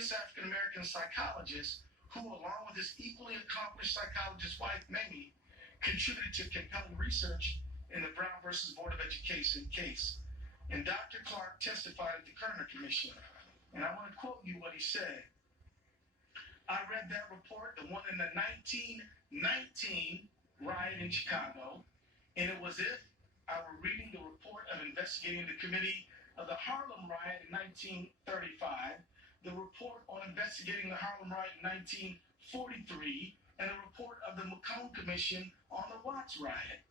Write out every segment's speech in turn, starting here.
famous African-American psychologist who, along with his equally accomplished psychologist wife, Mamie, contributed to compelling research in the Brown versus Board of Education case. And Dr. Clark testified at the Kerner Commission. And I want to quote you what he said. I read that report, the one in the 1919 riot in Chicago, and it was as if I were reading the report of investigating the committee of the Harlem riot in 1935, the report on investigating the Harlem riot in 1943, and a report of the McCone Commission on the Watts riot.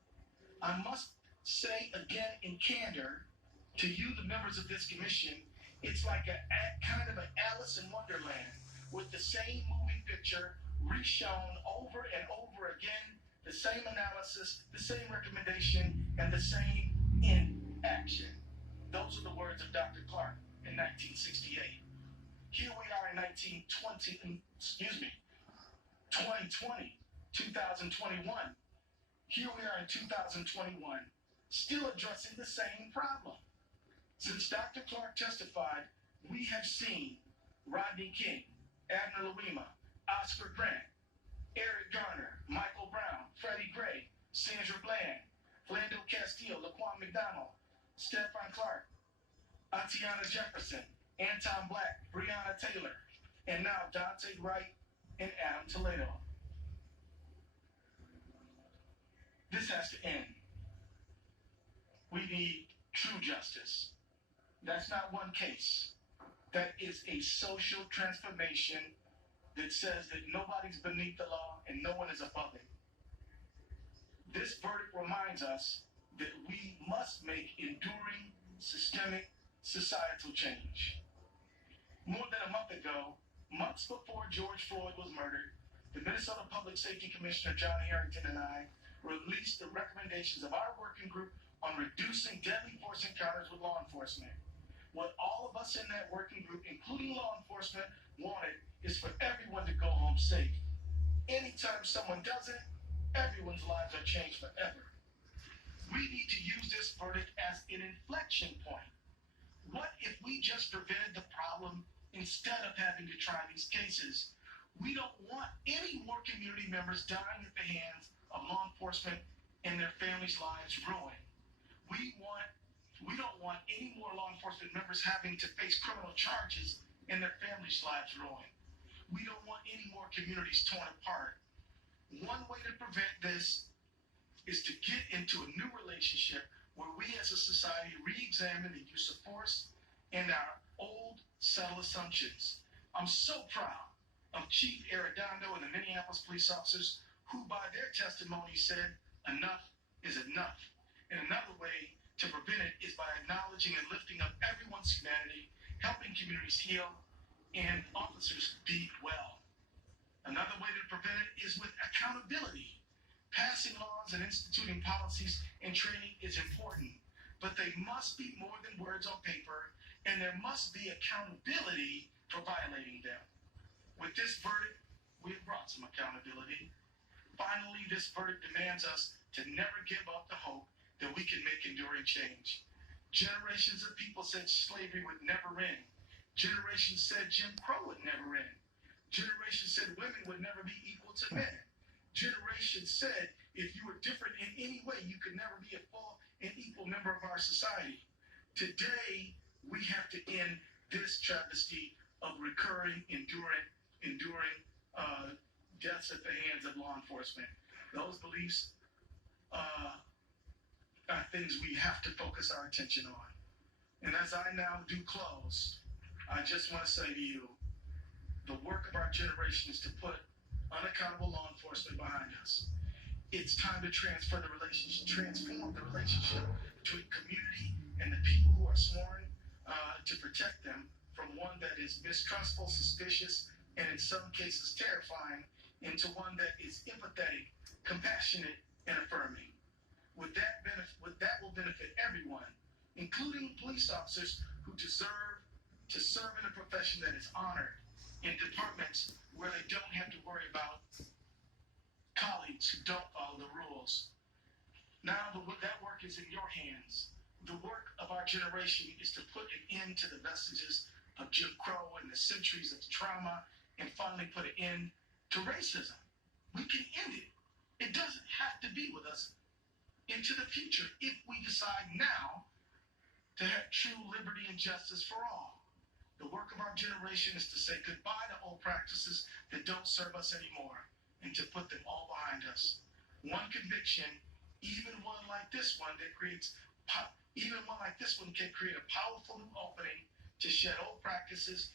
I must say again in candor to you, the members of this commission, it's like a kind of an Alice in Wonderland with the same movie picture reshown over and over again, the same analysis, the same recommendation, and the same inaction. Those are the words of Dr. Clark in 1968. Here we are in 2020, 2021. Here we are in 2021, still addressing the same problem. Since Dr. Clark testified, we have seen Rodney King, Abner Louima, Oscar Grant, Eric Garner, Michael Brown, Freddie Gray, Sandra Bland, Philando Castile, Laquan McDonald, Stephon Clark, Atiana Jefferson, Anton Black, Breonna Taylor, and now Dante Wright and Adam Toledo. This has to end. We need true justice. That's not one case. That is a social transformation that says that nobody's beneath the law and no one is above it. This verdict reminds us that we must make enduring, systemic, societal change. More than a month ago, months before George Floyd was murdered, the Minnesota Public Safety Commissioner John Harrington and I released the recommendations of our working group on reducing deadly force encounters with law enforcement. What all of us in that working group, including law enforcement, wanted is for everyone to go home safe. Anytime someone doesn't, everyone's lives are changed forever. We need to use this verdict as an inflection point. What if we just prevented the problem instead of having to try these cases? We don't want any more community members dying at the hands of law enforcement and their families' lives ruined. We don't want any more law enforcement members having to face criminal charges and their families' lives ruined. We don't want any more communities torn apart. One way to prevent this is to get into a new relationship where we as a society re-examine the use of force and our old subtle assumptions. I'm so proud of Chief Arredondo and the Minneapolis police officers who by their testimony said enough is enough. And another way to prevent it is by acknowledging and lifting up everyone's humanity, helping communities heal, and officers be well. Another way to prevent it is with accountability. Passing laws and instituting policies and training is important, but they must be more than words on paper, and there must be accountability for violating them. With this verdict, we've brought some accountability. Finally, this verdict demands us to never give up the hope that we can make enduring change. Generations of people said slavery would never end. Generations said Jim Crow would never end. Generations said women would never be equal to men. Generations said if you were different in any way, you could never be a full and equal member of our society. Today, we have to end this travesty of recurring, enduring deaths at the hands of law enforcement. Those beliefs are things we have to focus our attention on. And as I now do close, I just want to say to you, the work of our generation is to put unaccountable law enforcement behind us. It's time to transform the relationship between community and the people who are sworn to protect them from one that is mistrustful, suspicious, and in some cases terrifying, into one that is empathetic, compassionate, and affirming. That will benefit everyone, including police officers who deserve to serve in a profession that is honored, in departments where they don't have to worry about colleagues who don't follow the rules. Now that work is in your hands. The work of our generation is to put an end to the vestiges of Jim Crow and the centuries of trauma and finally put an end to racism. We can end it. It doesn't have to be with us into the future if we decide now to have true liberty and justice for all. The work of our generation is to say goodbye to old practices that don't serve us anymore and to put them all behind us. One conviction, even one like this one can create a powerful new opening to shed old practices